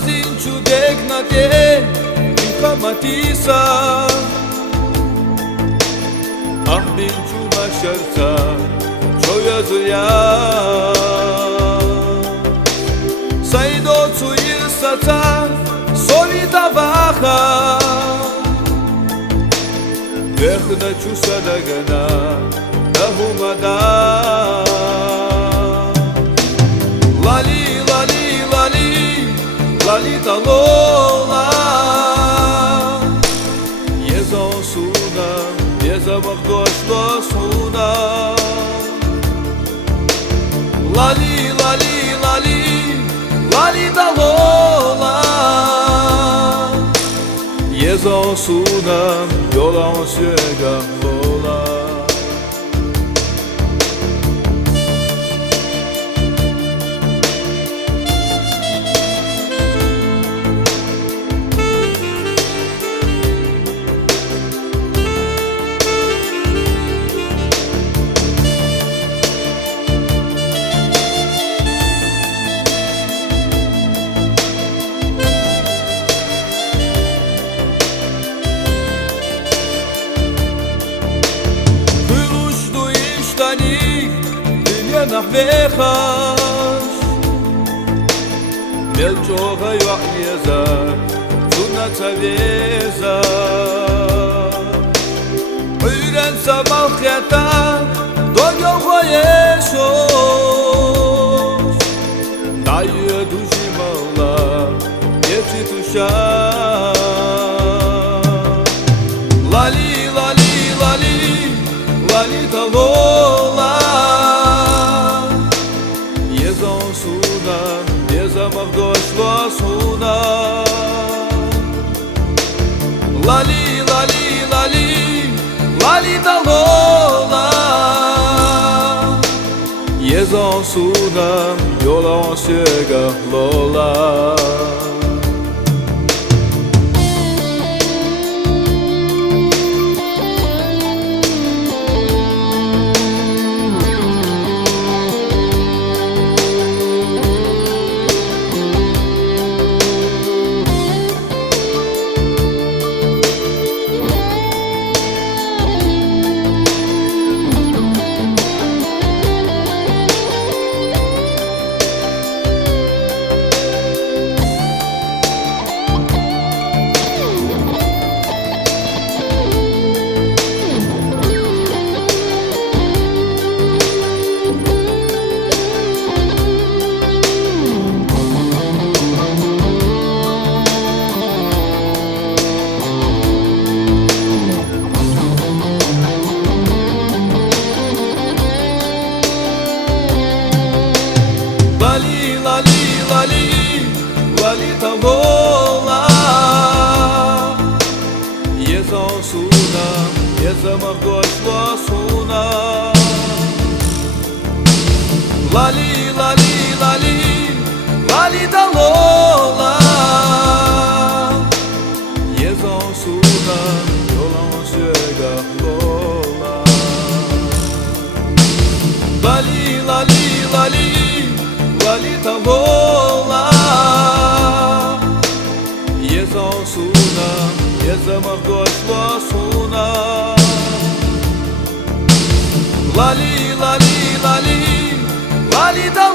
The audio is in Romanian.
Zazinču dekna tje Inka matisa Ahbinču mašarca Čoja zulja Sajdocu irsaca Solida vaha Vehnaču sadagana Nahumada Lali, lali, lali Lali talola Jeza suna Jeza došla suna Lali, lali, lali Lali talola Jeza suna Yola on sjega vola نحبخش ملجوغا يعيزا سنة تبيزا Uyren sabah yata Doyo koyeşos Dayı duşimalla Yeti tuşa Lali lali lali Lali talola Zamach došla suna Lali, lali, lali Lali talola Jeza suna Yola on sjega lola Lali, lali, lali, lali tavola Jeza suna, jeza došla suna Lali, lali, lali, lali tavola Jeza suna, yola on sjega lola Lali, lali, lali Lali tavola Jeza suna Jeza došla suna Lali, lali, lali Lali tavola